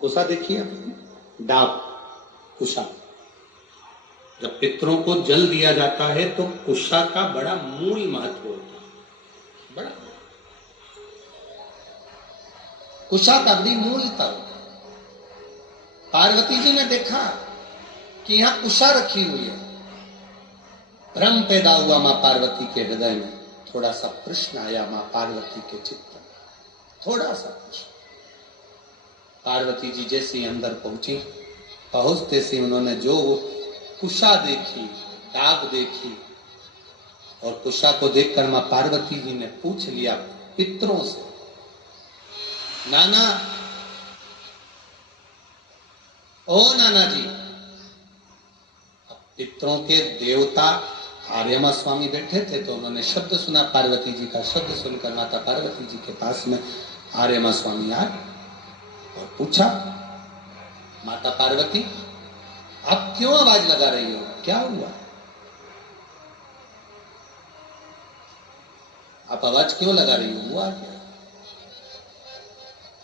कुशा देखिए, डाब, कुशा। जब पितरों को जल दिया जाता है तो कुशा का बड़ा मूल महत्व होता है, बड़ा कुशा का भी मूलता होता है। पार्वती जी ने देखा कि यहां कुशा रखी हुई है, भ्रम पैदा हुआ मां पार्वती के हृदय में। थोड़ा सा प्रश्न आया मां पार्वती के चित्त में, थोड़ा सा प्रश्न। पार्वती जी जैसे अंदर पहुंची, पहुंचते से उन्होंने जो कुशा देखी, डाब देखी, और कुशा को देखकर मां पार्वती जी ने पूछ लिया पितरों से, नाना, ओ नाना जी। पितरों के देवता आर्यमा स्वामी बैठे थे, तो उन्होंने शब्द सुना पार्वती जी का। शब्द सुनकर माता पार्वती जी के पास में आर्यमा स्वामी आए और पूछा, माता पार्वती आप क्यों आवाज लगा रही हो, क्या हुआ? आप आवाज क्यों लगा रही हो, हुआ क्या?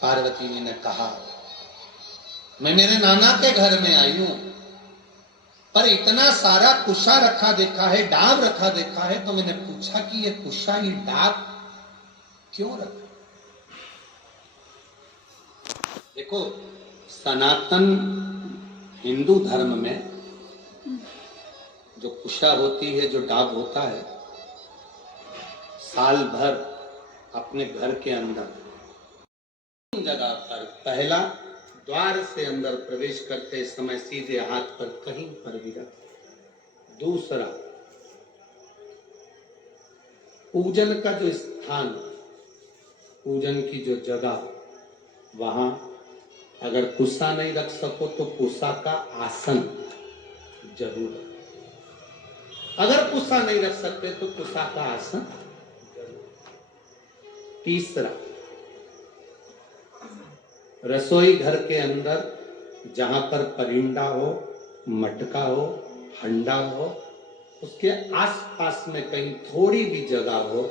पार्वती जी ने कहा, मैं मेरे नाना के घर में आई हूं, पर इतना सारा कुशा रखा देखा है, डाब रखा देखा है, तो मैंने पूछा कि ये कुशा, ये डाब क्यों रखा? देखो, सनातन हिंदू धर्म में जो कुशा होती है, जो डाब होता है, साल भर अपने घर के अंदर जगह पर, पहला द्वार से अंदर प्रवेश करते समय सीधे हाथ पर कहीं पर भी रख। दूसरा, पूजन का जो स्थान, पूजन की जो जगह, वहां अगर कुशा नहीं रख सको तो कुशा का आसन जरूर रखो। अगर कुशा नहीं रख सकते तो कुशा का आसन जरूर। तीसरा, रसोई घर के अंदर जहां पर परिंदा हो, मटका हो, हंडा हो, उसके आसपास में कहीं थोड़ी भी जगह हो,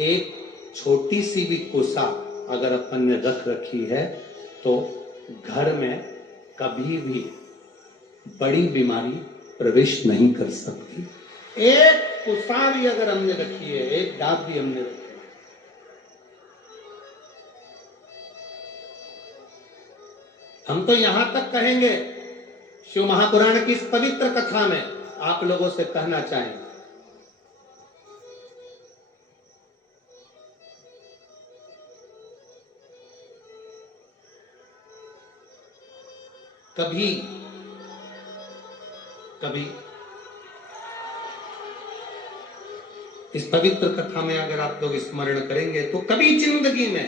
एक छोटी सी भी कुशा अगर अपन ने रख रखी है तो घर में कभी भी बड़ी बीमारी प्रवेश नहीं कर सकती। एक कुशा भी अगर हमने रखी है, एक डाब भी हमने रखी है, हम तो यहां तक कहेंगे, शिव महापुराण की इस पवित्र कथा में आप लोगों से कहना चाहेंगे, कभी कभी इस पवित्र कथा में अगर आप लोग स्मरण करेंगे तो कभी जिंदगी में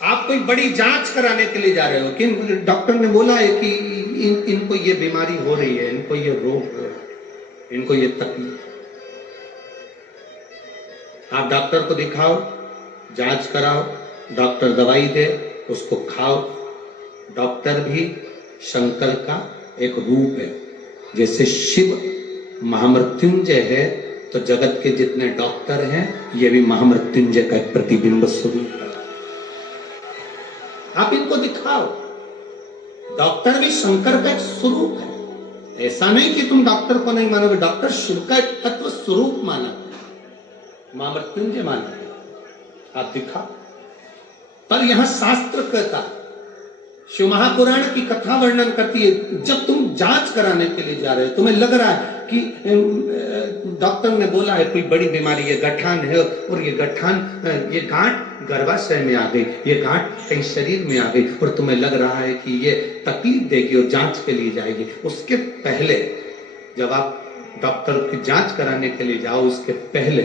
आप कोई बड़ी जांच कराने के लिए जा रहे हो कि डॉक्टर ने बोला है कि इनको ये बीमारी हो रही है, इनको ये रोग, इनको ये तकलीफ, आप डॉक्टर को दिखाओ, जांच कराओ, डॉक्टर दवाई दे, उसको खाओ। डॉक्टर भी शंकर का एक रूप है। जैसे शिव महामृत्युंजय है तो जगत के जितने डॉक्टर हैं ये भी महामृत्युंजय का एक प्रतिबिंब स्वरूप है। आप इनको दिखाओ, डॉक्टर भी शंकर का एक स्वरूप है। ऐसा नहीं कि तुम डॉक्टर को नहीं मानोगे, डॉक्टर शिव का एक तत्व स्वरूप माना, महामृत्युंजय माना, आप दिखाओ। पर यहां शास्त्र कहता, शिव महापुराण की कथा वर्णन करती है, जब तुम जांच कराने के लिए जा रहे हो, तुम्हें लग रहा है कि डॉक्टर ने बोला है कोई बड़ी बीमारी है, गठान है, और ये गठान, ये गांठ गर्भाशय में आ गई, ये गांठ कहीं शरीर में आ गई, और तुम्हें लग रहा है कि ये तकलीफ देगी और जांच के लिए जाएगी। उसके पहले जब आप डॉक्टर की जांच कराने के लिए जाओ, उसके पहले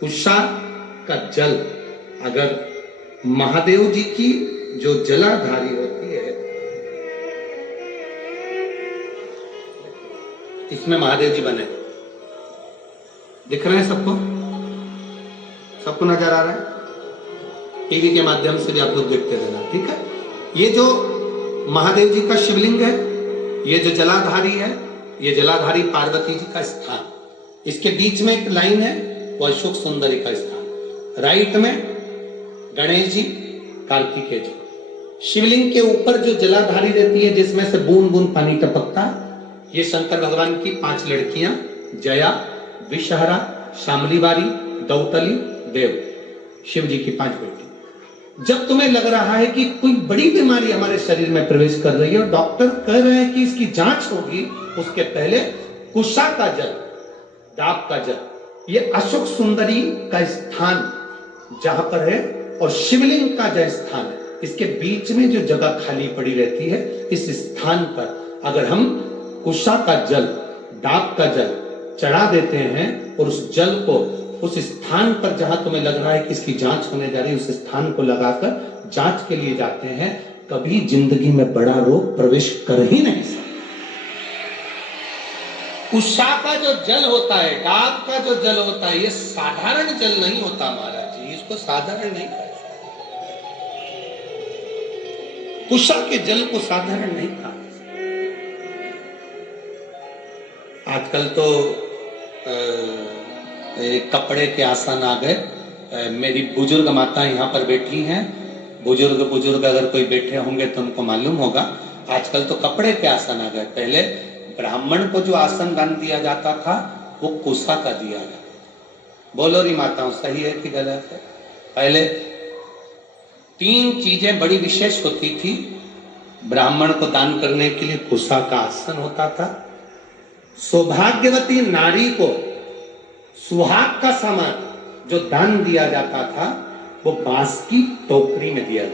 कुशा का जल, अगर महादेव जी की जो जलाधारी होती है, इसमें महादेव जी बने दिख रहे हैं सबको, सबको नजर आ रहा है? टीवी के माध्यम से भी आप लोग देखते रहना, ठीक है? ये जो महादेव जी का शिवलिंग है, ये जो जलाधारी है, ये जलाधारी पार्वती जी का स्थान, इसके बीच में एक लाइन है, वो अशोक सुंदरी का स्थान, राइट में गणेश जी, कार्तिकेय जी, शिवलिंग के ऊपर जो जलाधारी रहती है जिसमें से बूंद बूंद पानी टपकता, ये शंकर भगवान की 5 लड़कियां, जया, विषहरा, शामलीवारी, दौतली, देव, शिव जी की 5 बेटी। जब तुम्हें लग रहा है कि कोई बड़ी बीमारी हमारे शरीर में प्रवेश कर रही है और डॉक्टर कह रहे हैं कि इसकी जांच होगी, उसके पहले कुशा का जल, डाब का जल, ये अशोक सुंदरी का स्थान जहां पर है और शिवलिंग का जो स्थान है, इसके बीच में जो जगह खाली पड़ी रहती है, इस स्थान पर अगर हम कुशा का जल, डाब का जल चढ़ा देते हैं और उस जल को उस स्थान पर जहां तुम्हें लग रहा है कि इसकी जांच होने जा रही है, उस स्थान को लगाकर जांच के लिए जाते हैं, कभी जिंदगी में बड़ा रोग प्रवेश कर ही नहीं सकता। कुशा का जो जल होता है, डाब का जो जल होता है, ये साधारण जल नहीं होता महाराज जी, इसको साधारण नहीं कहा। कुशा के जल को साधारण नहीं कहा। आजकल तो कपड़े के आसन आ गए। मेरी बुजुर्ग माता यहाँ पर बैठी हैं, बुजुर्ग अगर कोई बैठे होंगे तो उनको मालूम होगा, आजकल तो कपड़े के आसन आ गए। पहले ब्राह्मण को जो आसन दान दिया जाता था वो कुशा का दिया जाता। बोलो री माताओं, सही है कि गलत है? पहले 3 चीजें बड़ी विशेष होती थी। ब्राह्मण को दान करने के लिए कुशा का आसन होता था। सौभाग्यवती नारी को सुहाग का सामान जो दान दिया जाता था वो बांस की टोकरी में दिया जाता।